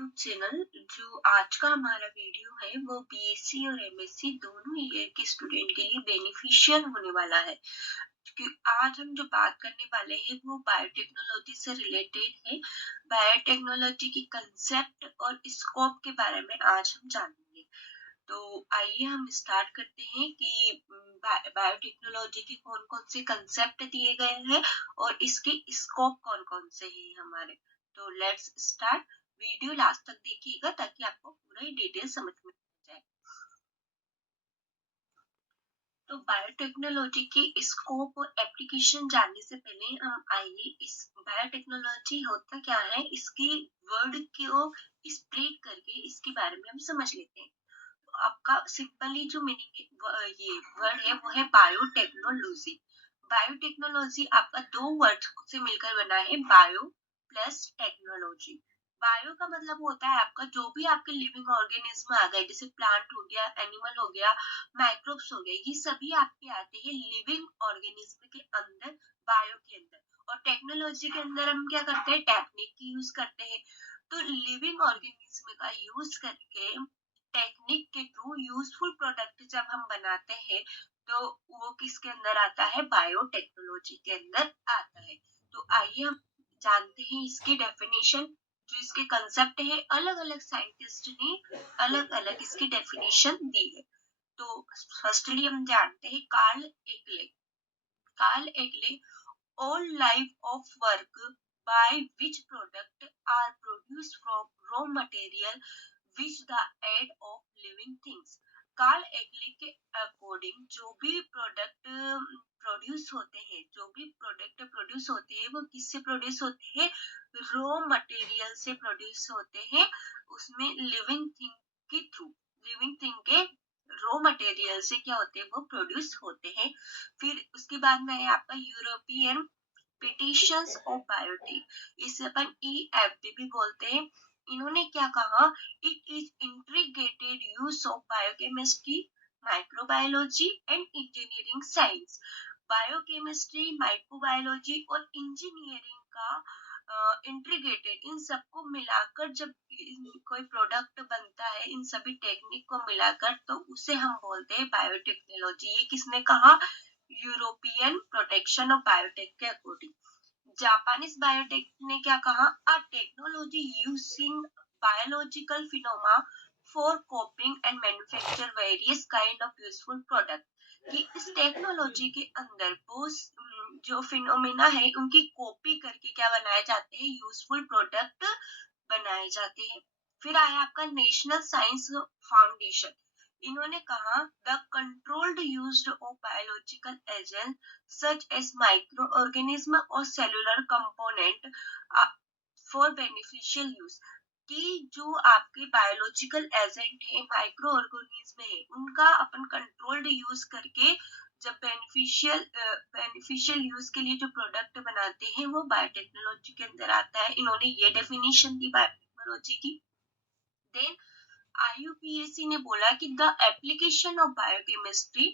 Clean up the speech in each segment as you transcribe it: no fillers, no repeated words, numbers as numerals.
YouTube channel. जो आज का हमारा वीडियो है वो बीएससी और एमएससी दोनों ईयर के स्टूडेंट के लिए बेनिफिशियल होने वाला है। क्योंकि आज हम जो बात करने वाले हैं वो बायोटेक्नोलॉजी से रिलेटेड है। बायोटेक्नोलॉजी की कंसेप्ट और स्कोप के बारे में आज हम जानेंगे। तो आइए हम स्टार्ट करते हैं कि बायोटेक्नोलॉजी के कौन कौन से कंसेप्ट दिए गए हैं और इसके स्कोप कौन कौन से हैं हमारे। तो लेट्स स्टार्ट। वीडियो लास्ट तक देखिएगा ताकि आपको पूरा ही डिटेल समझ में आ जाए। तो बायोटेक्नोलॉजी की स्कोप और एप्लीकेशन जानने से पहले हम आइए इस बायोटेक्नोलॉजी होता क्या है इसकी वर्ड को स्प्लिट करके इसके बारे में हम समझ लेते हैं। आपका सिंपली जो मीनिंग ये वर्ड है वो है बायोटेक्नोलॉजी। बायोटेक्नोलॉजी आपका दो वर्ड से मिलकर बना है, बायो प्लस टेक्नोलॉजी। बायो का मतलब होता है आपका जो भी आपके लिविंग ऑर्गेनिज्म आ गए, जैसे प्लांट हो गया, एनिमल हो गया, माइक्रोब्स हो गए, ये सभी आपके आते हैं लिविंग ऑर्गेनिज्म के अंदर, बायो के अंदर। और टेक्नोलॉजी के अंदर हम क्या करते हैं, टेक्निक की यूज करते हैं। तो लिविंग ऑर्गेनिज्म का यूज करके टेक्निक के थ्रू यूजफुल प्रोडक्ट जब हम बनाते हैं तो वो किसके अंदर आता है, बायोटेक्नोलॉजी के अंदर आता है। तो आइए हम जानते हैं इसकी डेफिनेशन। जो इसके कंसेप्ट है, अलग अलग साइंटिस्ट ने अलग अलग इसकी डेफिनेशन दी है। तो फर्स्टली हम जानते हैं कार्ल एकले। कार्ल एकले, all life of work by which product are produced from raw material which the aid of living things। Karl एकले के अकॉर्डिंग जो भी प्रोडक्ट प्रोड्यूस होते हैं, जो भी प्रोडक्ट प्रोड्यूस होते हैं वो किससे प्रोड्यूस होते हैं, रॉ मटेरियल से प्रोड्यूस होते हैं। उसमें लिविंग थिंग के थ्रू, लिविंग थिंग के रॉ मटेरियल से क्या होते हैं, वो प्रोड्यूस होते हैं। फिर उसके बाद में है आपका यूरोपियन पिटिशंस ऑफ बायोटेक, इसे अपन ईएफबी भी बोलते हैं। इन्होंने क्या कहा, it is integrated use of biochemistry, microbiology and engineering science. Biochemistry, microbiology और इंजीनियरिंग का इंटीग्रेटेड, इन सबको मिलाकर जब कोई प्रोडक्ट बनता है, इन सभी टेक्निक को मिलाकर, तो उसे हम बोलते हैं बायोटेक्नोलॉजी। ये किसने कहा, यूरोपियन प्रोटेक्शन ऑफ बायोटेक के अकॉर्डिंग। जापानीज बायोटेक ने क्या कहा, a technology using biological phenomena for copying and manufacture various kind of useful product. कि इस टेक्नोलॉजी के अंदर वो जो फिनोमेना है उनकी कॉपी करके क्या बनाए जाते हैं, यूजफुल प्रोडक्ट बनाए जाते हैं। फिर आया आपका नेशनल साइंस फाउंडेशन। इन्होंने कहा, the controlled use of biological agent such as micro organism और cellular component for beneficial use. कि जो आपके बायोलॉजिकल एजेंट है, माइक्रो ऑर्गेनिज्म है, उनका अपन कंट्रोल्ड यूज करके जब बेनिफिशियल यूज के लिए जो प्रोडक्ट बनाते हैं वो बायोटेक्नोलॉजी के अंदर आता है। इन्होंने ये डेफिनेशन दी बायोटेक्नोलॉजी की। देन IUPAC ने बोला कि the application of biochemistry,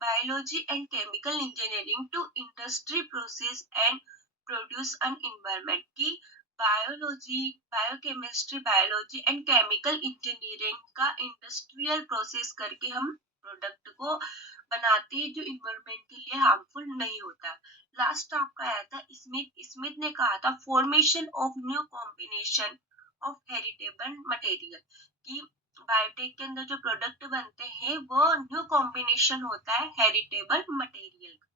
biology and chemical engineering to industry process and produce an environment. की biology, biochemistry, biology and chemical engineering का इंडस्ट्रियल प्रोसेस करके हम प्रोडक्ट को बनाते हैं जो इन्वायरमेंट के लिए हार्मफुल नहीं होता। लास्ट आपका आया था स्मिथ। स्मिथ ने कहा था, formation of new combination of heritable material. कि बायोटेक के अंदर जो प्रोडक्ट बनते हैं वो न्यू कॉम्बिनेशन होता है हेरिटेबल मटेरियल का।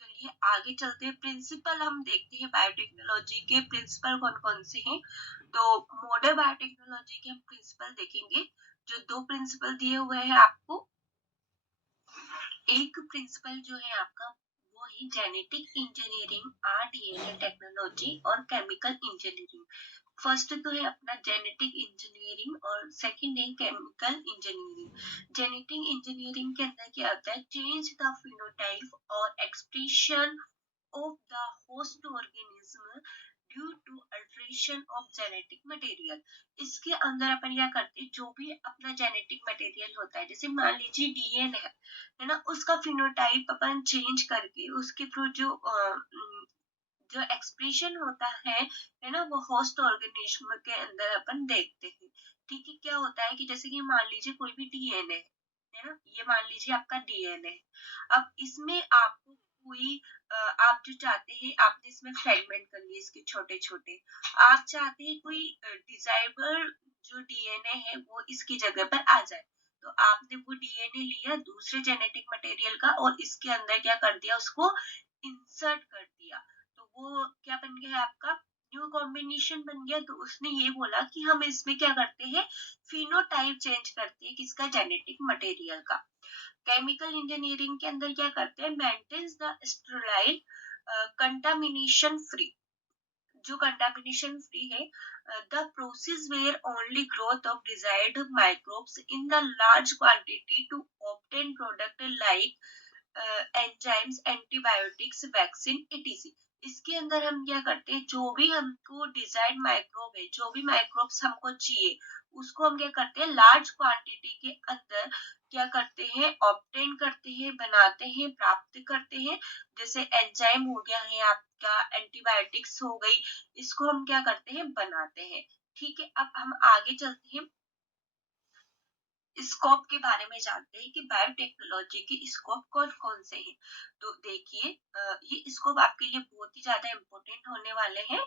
चलिए आगे चलते हैं। प्रिंसिपल हम देखते हैं बायोटेक्नोलॉजी के प्रिंसिपल कौन कौन से हैं। तो मॉडर्न बायोटेक्नोलॉजी के हम प्रिंसिपल देखेंगे। जो दो प्रिंसिपल दिए हुए हैं आपको, एक प्रिंसिपल जो है आपका वो है जेनेटिक इंजीनियरिंग, RDNA टेक्नोलॉजी और केमिकल इंजीनियरिंग। फर्स्ट तो है अपना जेनेटिक इंजीनियरिंग और सेकंड है केमिकल इंजीनियरिंग। जेनेटिक इंजीनियरिंग के अंदर क्या होता है, चेंज द फिनोटाइप और expression of the host organism due to alteration of genetic material. इसके अंदर अपन क्या करते हैं, जो भी अपना जेनेटिक मटेरियल होता है, जैसे मान लीजिए DNA है ना, उसका फिनोटाइप अपन चेंज करके उसके थ्रू जो जो एक्सप्रेशन होता है ना, वो होस्ट ऑर्गेनिज्म के अंदर अपन देखते हैं। ठीक है, क्या होता है कि जैसे कि मान लीजिए कोई भी डीएनए है ना, ये मान लीजिए आपका डीएनए। अब इसमें आपको कोई आप जो चाहते हैं, आपने इसमें फ्रेगमेंट कर लिए इसके छोटे छोटे, आप चाहते हैं कोई डिजायरेबल जो डीएनए है वो इसकी जगह पर आ जाए। तो आपने वो डीएनए लिया दूसरे जेनेटिक मटेरियल का और इसके अंदर क्या कर दिया, उसको इंसर्ट कर दिया। तो वो क्या बन गया आपका, न्यू कॉम्बिनेशन बन गया। तो उसने ये बोला कि हम इसमें क्या करते हैं, फिनोटाइप चेंज करते हैं किसका, जेनेटिक मटेरियल का। केमिकल इंजीनियरिंग के अंदर क्या करते हैं, maintains the sterile contamination free, जो कंटामिनेशन फ्री है, the process where only growth of desired microbes in the large quantity to obtain product like enzymes, antibiotics, vaccine, etc. इसके अंदर हम क्या करते हैं, जो भी हमको डिजायर्ड माइक्रोब है, जो भी माइक्रोब्स हमको चाहिए, उसको हम क्या करते हैं, लार्ज क्वांटिटी के अंदर क्या करते हैं, ऑब्टेन करते हैं, बनाते हैं, प्राप्त करते हैं। जैसे एंजाइम हो गया है आपका, एंटीबायोटिक्स हो गई, इसको हम क्या करते हैं, बनाते हैं। ठीक है, अब हम आगे चलते हैं, स्कोप के बारे में जानते हैं कि बायोटेक्नोलॉजी के स्कोप कौन कौन से हैं। तो देखिए, ये स्कोप आपके लिए बहुत ही ज्यादा इम्पोर्टेंट होने वाले हैं।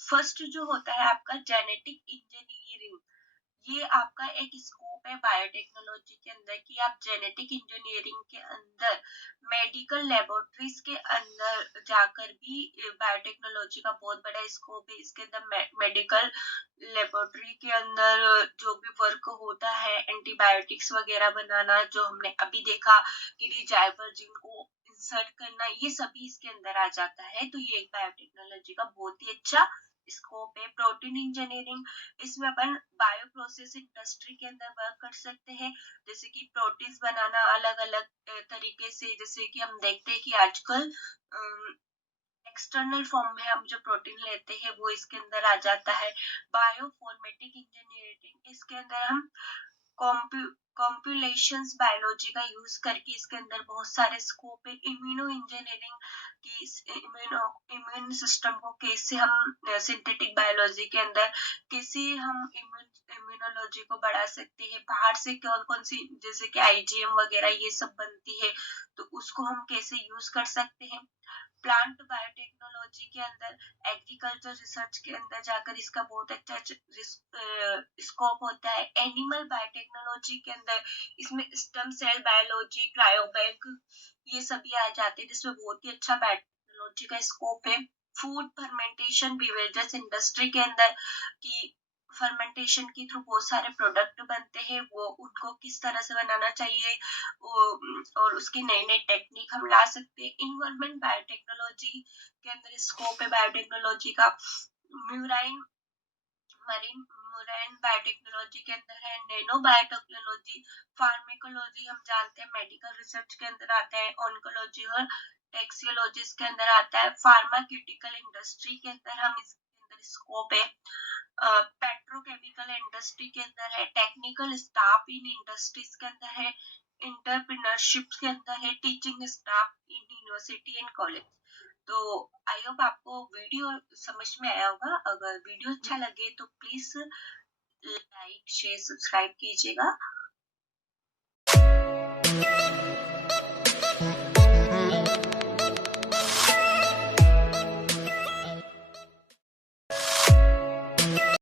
फर्स्ट जो होता है आपका जेनेटिक इंजीनियरिंग, ये आपका एक स्कोप है बायोटेक्नोलॉजी के अंदर कि आप जेनेटिक इंजीनियरिंग के अंदर मेडिकल लेबोरेटरीज के अंदर जाकर भी, बायोटेक्नोलॉजी का बहुत बड़ा स्कोप है इसके अंदर। मेडिकल लेबोरेटरी के अंदर जो भी वर्क होता है, एंटीबायोटिक्स वगैरह बनाना, जो हमने अभी देखा कि डिजाइवर्जिन को इंसर्ट करना, ये सभी इसके अंदर आ जाता है। तो ये एक बायोटेक्नोलॉजी का बहुत ही अच्छा स्कोप है। प्रोटीन इंजीनियरिंग, इसमें अपन बायो प्रोसेस इंडस्ट्री के अंदर वर्क कर सकते हैं, जैसे कि प्रोटीन्स बनाना अलग अलग तरीके से। जैसे कि हम देखते हैं कि आजकल एक्सटर्नल फॉर्म में हम जो प्रोटीन लेते हैं वो इसके अंदर आ जाता है। बायोफॉर्मेटिक इंजीनियरिंग, इसके अंदर हम कॉम्पुलेशंस बायोलॉजी का यूज करके इसके अंदर बहुत सारे स्कोप है। इम्यूनो इंजीनियरिंग की, इम्यून सिस्टम को कैसे हम सिंथेटिक बायोलॉजी के अंदर कैसे हम इम्यूनोलॉजी को बढ़ा सकते हैं, बाहर से कौन कौन सी, जैसे कि आईजीएम वगैरह ये सब बनती है, तो उसको हम कैसे यूज कर सकते हैं। प्लांट बायोटेक्नोलॉजी के अंदर, एग्रीकल्चर रिसर्च के अंदर जाकर इसका बहुत अच्छा स्कोप होता है। एनिमल बायोटेक्नोलॉजी के अंदर इसमें स्टेम सेल बायोलॉजी, क्रायोबैंक, ये सभी आ जाते हैं, जिसमें बहुत ही अच्छा बायोटेक्नोलॉजी का स्कोप है। फूड फर्मेंटेशन, बेवरेजेस इंडस्ट्री के अंदर कि फर्मेंटेशन के थ्रू बहुत सारे प्रोडक्ट बनते हैं, वो उनको किस तरह से बनाना चाहिए, और उसकी नई नई टेक्निक हम ला सकते हैं। इन्वायरमेंट बायोटेक्नोलॉजी के अंदर स्कोप है बायोटेक्नोलॉजी का। म्यूराइन मरीन मुराइन बायोटेक्नोलॉजी के अंदर है। नैनो बायोटेक्नोलॉजी, फार्मेकोलॉजी हम जानते हैं मेडिकल रिसर्च के अंदर आता है। ऑन्कोलॉजी और टैक्सियोलॉजिस्ट के अंदर आता है। फार्माक्यूटिकल इंडस्ट्री के अंदर हम इसके अंदर स्कोप है। पेट्रोकेमिकल इंडस्ट्री के अंदर है। टेक्निकल स्टाफ इन इंडस्ट्रीज के अंदर है। इंटरप्रेन्योरशिप के अंदर है। Teaching staff in university and college. तो आई होप आपको वीडियो समझ में आया होगा। अगर वीडियो अच्छा लगे तो प्लीज लाइक शेयर सब्सक्राइब कीजिएगा।